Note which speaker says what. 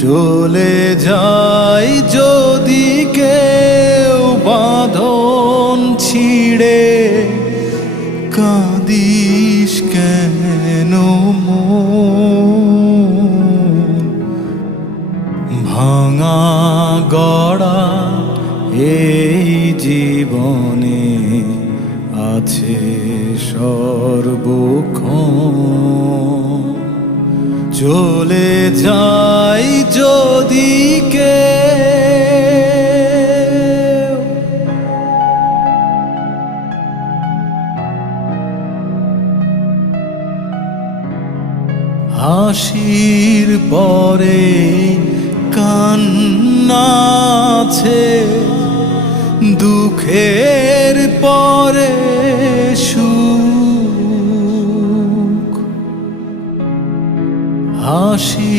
Speaker 1: চলে যাই যদি কেউ বাঁধন ছিঁড়ে। কাঁদিস কেন ভাঙা গড়া এই জীবনে আছে সর্বক্ষণ। চলে যাই হাসির পরে কান্নাছে দুঃখের পরে সুখ। হাসি